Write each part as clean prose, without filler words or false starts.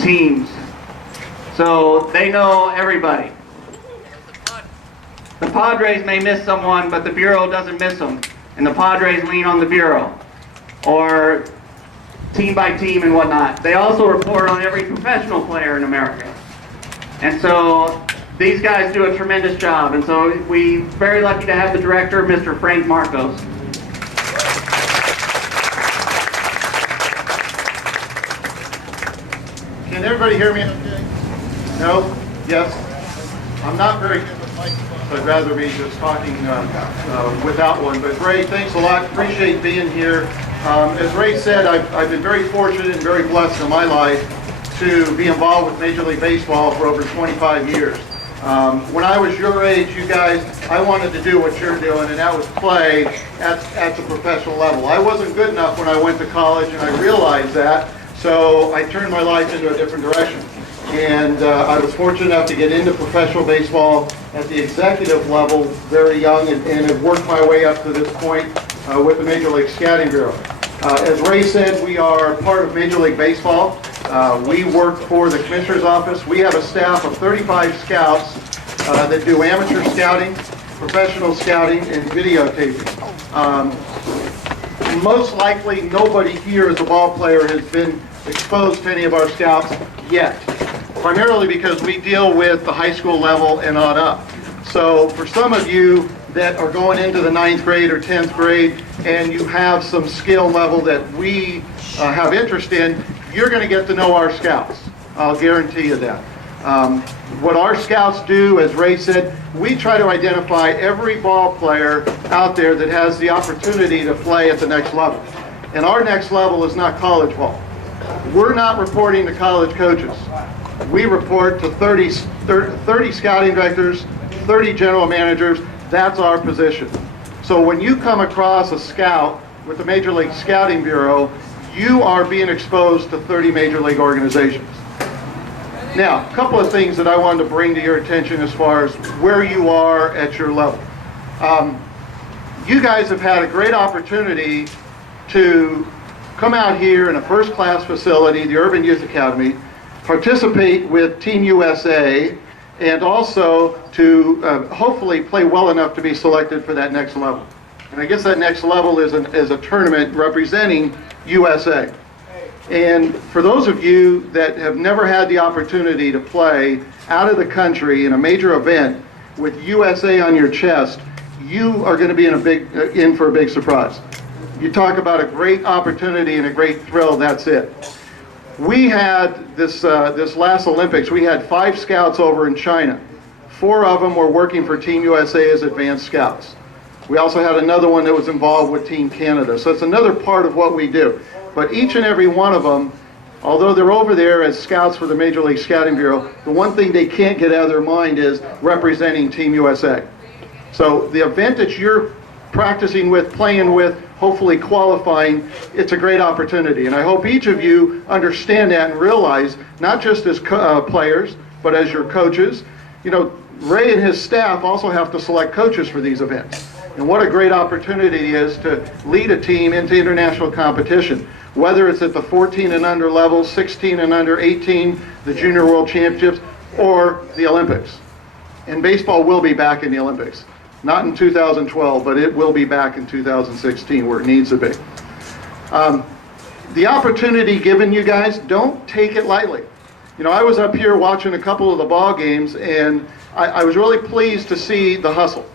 teams. So they know everybody. The Padres may miss someone, but the Bureau doesn't miss them. And the Padres lean on the Bureau, or team by team and whatnot. They also report on every professional player in America. And so these guys do a tremendous job. And so we're very lucky to have the director, Mr. Frank Marcos. Can everybody hear me okay? No? Yes? I'm not very good with microphones. I'd rather be just talking without one. But Ray, thanks a lot. Appreciate being here. As Ray said, I've been very fortunate and very blessed in my life to be involved with Major League Baseball for over 25 years. When I was your age, you guys, I wanted to do what you're doing, and that was play at the professional level. I wasn't good enough when I went to college, and I realized that, so I turned my life into a different direction. And I was fortunate enough to get into professional baseball at the executive level very young, and have worked my way up to this point with the Major League Scouting Bureau. As Ray said, we are part of Major League Baseball. We work for the Commissioner's Office. We have a staff of 35 scouts that do amateur scouting, professional scouting, and videotaping. Most likely nobody here as a ball player has been exposed to any of our scouts yet, primarily because we deal with the high school level and on up. So for some of you that are going into the 9th grade or 10th grade and you have some skill level that we have interest in, you're going to get to know our scouts. I'll guarantee you that. What our scouts do, as Ray said, we try to identify every ball player out there that has the opportunity to play at the next level. And our next level is not college ball. We're not reporting to college coaches. We report to 30 scouting directors, 30 general managers. That's our position. So when you come across a scout with the Major League Scouting Bureau, you are being exposed to 30 major league organizations. Now, a couple of things that I wanted to bring to your attention as far as where you are at your level. You guys have had a great opportunity to come out here in a first-class facility, the Urban Youth Academy, participate with Team USA, and also to hopefully play well enough to be selected for that next level. And I guess that next level is a tournament representing USA. And for those of you that have never had the opportunity to play out of the country in a major event with USA on your chest, you are going to be in for a big surprise. You talk about a great opportunity and a great thrill, that's it. We had this last Olympics, we had 5 scouts over in China. 4 of them were working for Team USA as advanced scouts. We also had another one that was involved with Team Canada. So it's another part of what we do. But each and every one of them, although they're over there as scouts for the Major League Scouting Bureau, the one thing they can't get out of their mind is representing Team USA. So the event that you're practicing with, playing with, hopefully qualifying, it's a great opportunity. And I hope each of you understand that and realize, not just as players, but as your coaches. You know, Ray and his staff also have to select coaches for these events. And what a great opportunity it is to lead a team into international competition, whether it's at the 14 and under level, 16 and under, 18, the Junior World Championships, or the Olympics. And baseball will be back in the Olympics. Not in 2012, but it will be back in 2016 where it needs to be. The opportunity given you guys, don't take it lightly. You know, I was up here watching a couple of the ball games, and I was really pleased to see the hustle.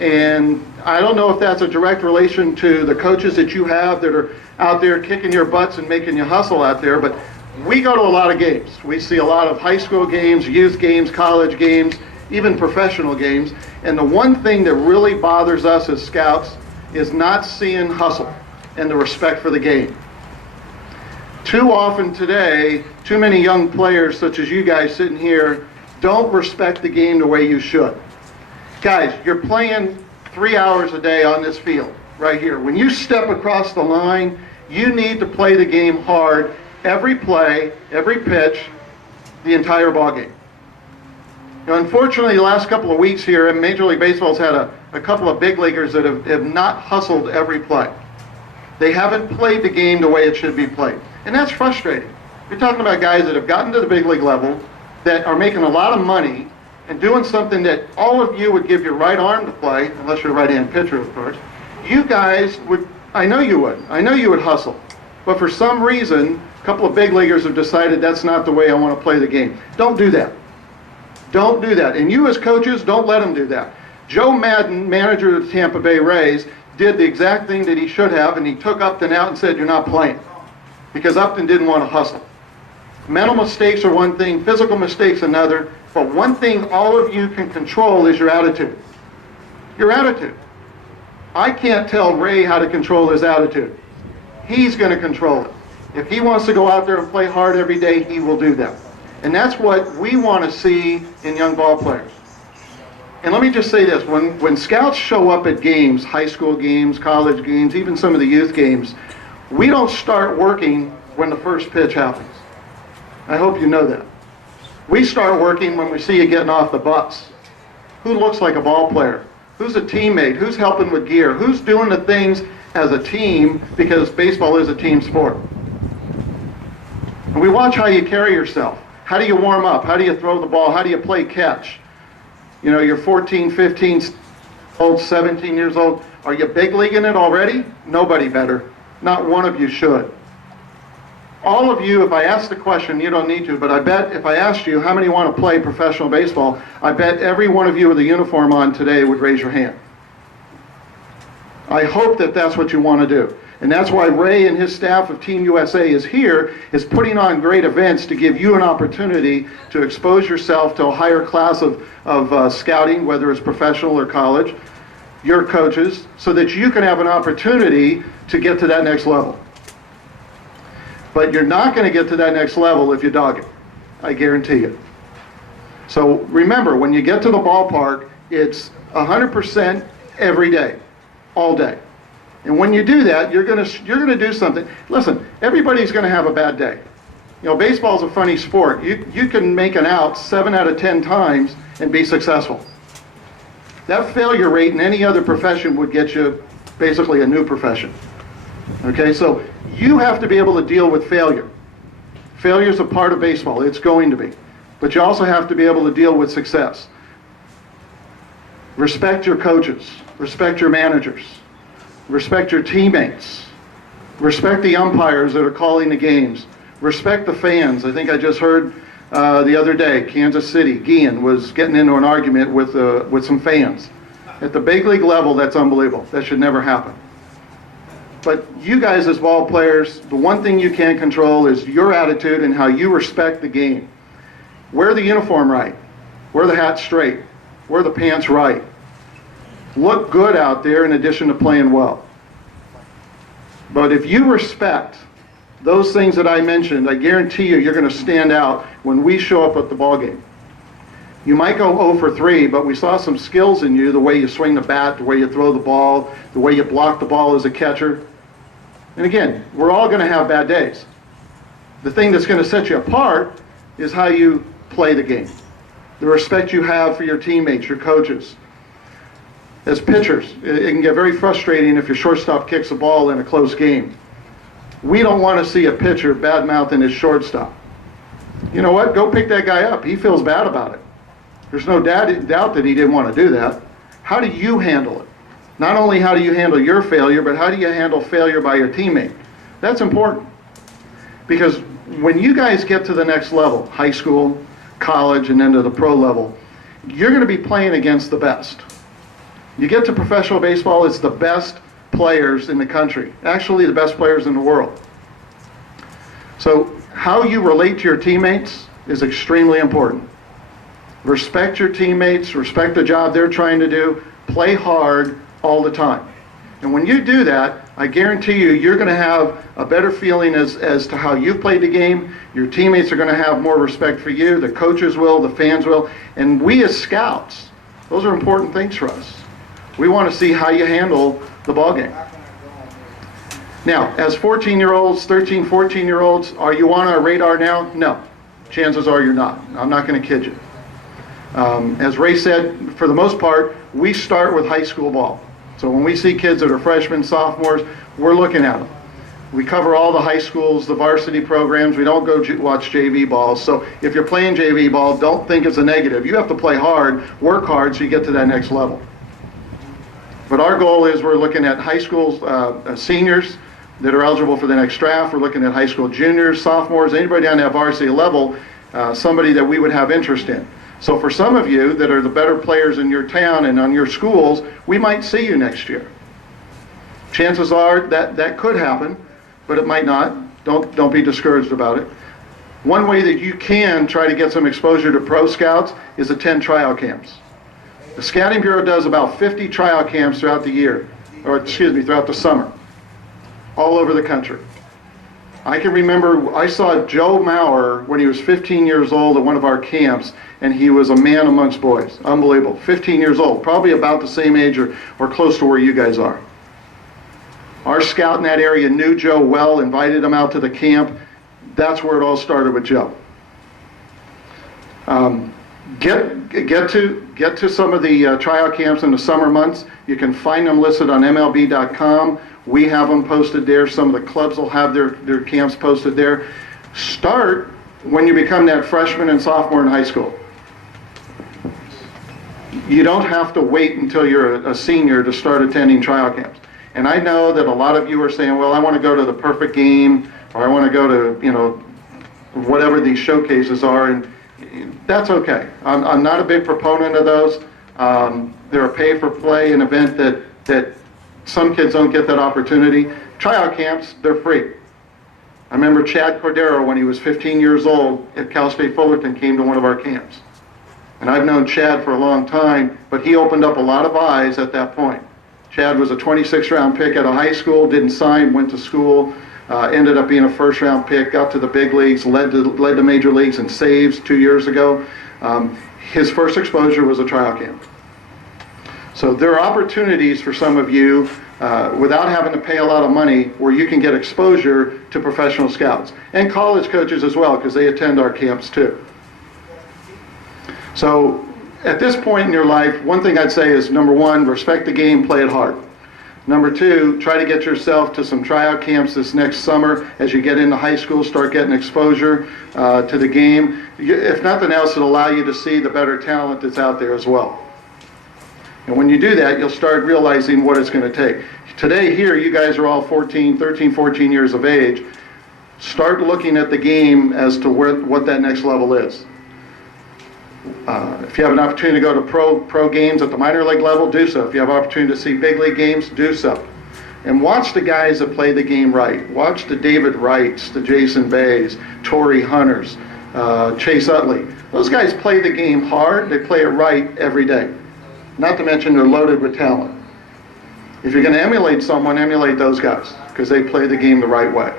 And I don't know if that's a direct relation to the coaches that you have that are out there kicking your butts and making you hustle out there, but we go to a lot of games. We see a lot of high school games, youth games, college games, even professional games. And the one thing that really bothers us as scouts is not seeing hustle and the respect for the game. Too often today, too many young players such as you guys sitting here don't respect the game the way you should. Guys, you're playing 3 hours a day on this field right here. When you step across the line, you need to play the game hard every play, every pitch, the entire ball game. Now, unfortunately, the last couple of weeks here, Major League Baseball's had a couple of big leaguers that have not hustled every play. They haven't played the game the way it should be played. And that's frustrating. You're talking about guys that have gotten to the big league level, that are making a lot of money, and doing something that all of you would give your right arm to play, unless you're a right-hand pitcher, of course. You guys would, I know you would hustle. But for some reason, a couple of big leaguers have decided that's not the way I want to play the game. Don't do that. Don't do that. And you as coaches, don't let them do that. Joe Madden, manager of the Tampa Bay Rays, did the exact thing that he should have, and he took Upton out and said, you're not playing. Because Upton didn't want to hustle. Mental mistakes are one thing, physical mistakes another, but one thing all of you can control is your attitude. Your attitude. I can't tell Ray how to control his attitude. He's going to control it. If he wants to go out there and play hard every day, he will do that. And that's what we want to see in young ball players. And let me just say this, when scouts show up at games, high school games, college games, even some of the youth games, we don't start working when the first pitch happens. I hope you know that. We start working when we see you getting off the bus. Who looks like a ball player? Who's a teammate? Who's helping with gear? Who's doing the things as a team, because baseball is a team sport. And we watch how you carry yourself. How do you warm up? How do you throw the ball? How do you play catch? You know, you're 14, 15 old, 17 years old. Are you big leaguing it already? Nobody better. Not one of you should. All of you, if I ask the question, you don't need to, but I bet if I asked you how many want to play professional baseball, I bet every one of you with a uniform on today would raise your hand. I hope that that's what you want to do. And that's why Ray and his staff of Team USA is here, is putting on great events to give you an opportunity to expose yourself to a higher class of scouting, whether it's professional or college, your coaches, so that you can have an opportunity to get to that next level. But you're not going to get to that next level if you dog it. I guarantee you. So remember, when you get to the ballpark, it's 100% every day, all day. And when you do that, you're going to do something. Listen, everybody's going to have a bad day. You know, baseball's a funny sport. You can make an out 7 out of 10 times and be successful. That failure rate in any other profession would get you basically a new profession. Okay, so you have to be able to deal with failure. Failure is a part of baseball. It's going to be. But you also have to be able to deal with success. Respect your coaches. Respect your managers. Respect your teammates. Respect the umpires that are calling the games. Respect the fans. I think I just heard the other day, Kansas City, Guillen was getting into an argument with some fans. At the big league level, that's unbelievable. That should never happen. But you guys as ball players, the one thing you can't control is your attitude and how you respect the game. Wear the uniform right. Wear the hat straight. Wear the pants right. Look good out there in addition to playing well. But if you respect those things that I mentioned, I guarantee you're going to stand out when we show up at the ball game. You might go 0 for 3, but we saw some skills in you, the way you swing the bat, the way you throw the ball, the way you block the ball as a catcher. And again, we're all going to have bad days. The thing that's going to set you apart is how you play the game. The respect you have for your teammates, your coaches. As pitchers, it can get very frustrating if your shortstop kicks a ball in a close game. We don't want to see a pitcher bad-mouthing his shortstop. You know what? Go pick that guy up. He feels bad about it. There's no doubt that he didn't want to do that. How do you handle it? Not only how do you handle your failure, but how do you handle failure by your teammate? That's important. Because when you guys get to the next level, high school, college, and then to the pro level, you're going to be playing against the best. You get to professional baseball, it's the best players in the country. Actually, the best players in the world. So how you relate to your teammates is extremely important. Respect your teammates, respect the job they're trying to do, play hard all the time. And when you do that, I guarantee you're going to have a better feeling as to how you've played the game. Your teammates are going to have more respect for you, the coaches will, the fans will, and we as scouts, those are important things for us. We want to see how you handle the ball game. Now, as 14-year-olds, 13, 14-year-olds, are you on our radar now? No. Chances are you're not. I'm not going to kid you. As Ray said, for the most part, we start with high school ball. So when we see kids that are freshmen, sophomores, we're looking at them. We cover all the high schools, the varsity programs. We don't go watch JV ball. So if you're playing JV ball, don't think it's a negative. You have to play hard, work hard, so you get to that next level. But our goal is we're looking at high school seniors that are eligible for the next draft. We're looking at high school juniors, sophomores, anybody on that varsity level, somebody that we would have interest in. So for some of you that are the better players in your town and on your schools, we might see you next year. Chances are that could happen, but it might not. Don't be discouraged about it. One way that you can try to get some exposure to pro scouts is attend tryout camps. The Scouting Bureau does about 50 tryout camps throughout the year, or excuse me, throughout the summer, all over the country. I can remember I saw Joe Maurer when he was 15 years old at one of our camps, and he was a man amongst boys. Unbelievable. 15 years old, probably about the same age or close to where you guys are. Our scout in that area knew Joe well, invited him out to the camp. That's where it all started with Joe. Get to some of the tryout camps in the summer months. You can find them listed on MLB.com. We have them posted there. Some of the clubs will have their camps posted there. Start when you become that freshman and sophomore in high school. You don't have to wait until you're a senior to start attending tryout camps. And I know that a lot of you are saying, well, I want to go to the perfect game, or I want to go to, whatever these showcases are, and that's okay. I'm not a big proponent of those. They're a pay-for-play, an event that some kids don't get that opportunity. Tryout camps, they're free. I remember Chad Cordero, when he was 15 years old at Cal State Fullerton, came to one of our camps. And I've known Chad for a long time, but he opened up a lot of eyes at that point. Chad was a 26th-round pick out of high school, didn't sign, went to school, ended up being a first-round pick, got to the big leagues, led to major leagues in saves 2 years ago. His first exposure was a tryout camp. So there are opportunities for some of you without having to pay a lot of money where you can get exposure to professional scouts and college coaches as well, because they attend our camps too. So at this point in your life, one thing I'd say is, number one, respect the game, play it hard. Number two, try to get yourself to some tryout camps this next summer. As you get into high school, start getting exposure to the game. If nothing else, it'll allow you to see the better talent that's out there as well. And when you do that, you'll start realizing what it's going to take. Today here, you guys are all 13, 14 years of age. Start looking at the game as to what that next level is. If you have an opportunity to go to pro games at the minor league level, do so. If you have an opportunity to see big league games, do so. And watch the guys that play the game right. Watch the David Wrights, the Jason Bays, Torrey Hunters, Chase Utley. Those guys play the game hard. They play it right every day. Not to mention they're loaded with talent. If you're going to emulate someone, emulate those guys, because they play the game the right way.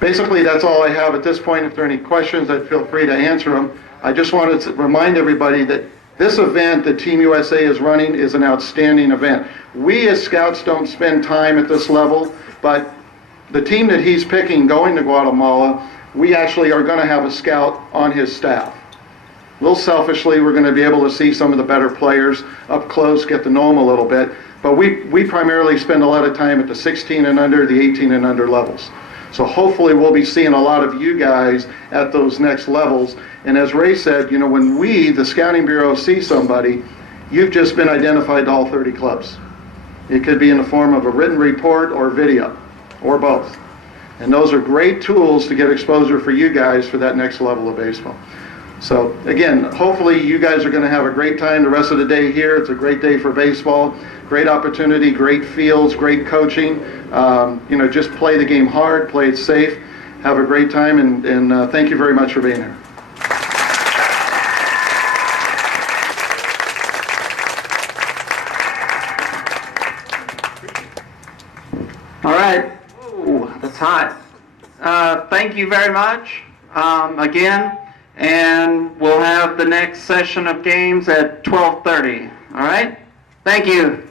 Basically, that's all I have at this point. If there are any questions, I'd feel free to answer them. I just wanted to remind everybody that this event that Team USA is running is an outstanding event. We as scouts don't spend time at this level, but the team that he's picking going to Guatemala, we actually are going to have a scout on his staff. A little selfishly, we're going to be able to see some of the better players up close, get to know them a little bit, but we primarily spend a lot of time at the 16 and under, the 18 and under levels. So hopefully we'll be seeing a lot of you guys at those next levels. And as Ray said, when we, the Scouting Bureau, see somebody, you've just been identified to all 30 clubs. It could be in the form of a written report or video, or both. And those are great tools to get exposure for you guys for that next level of baseball. So again, hopefully you guys are going to have a great time the rest of the day here. It's a great day for baseball. Great opportunity, great fields, great coaching. Just play the game hard, play it safe. Have a great time, and thank you very much for being here. All right. Ooh, that's hot. Thank you very much again, and we'll have the next session of games at 12:30. All right? Thank you.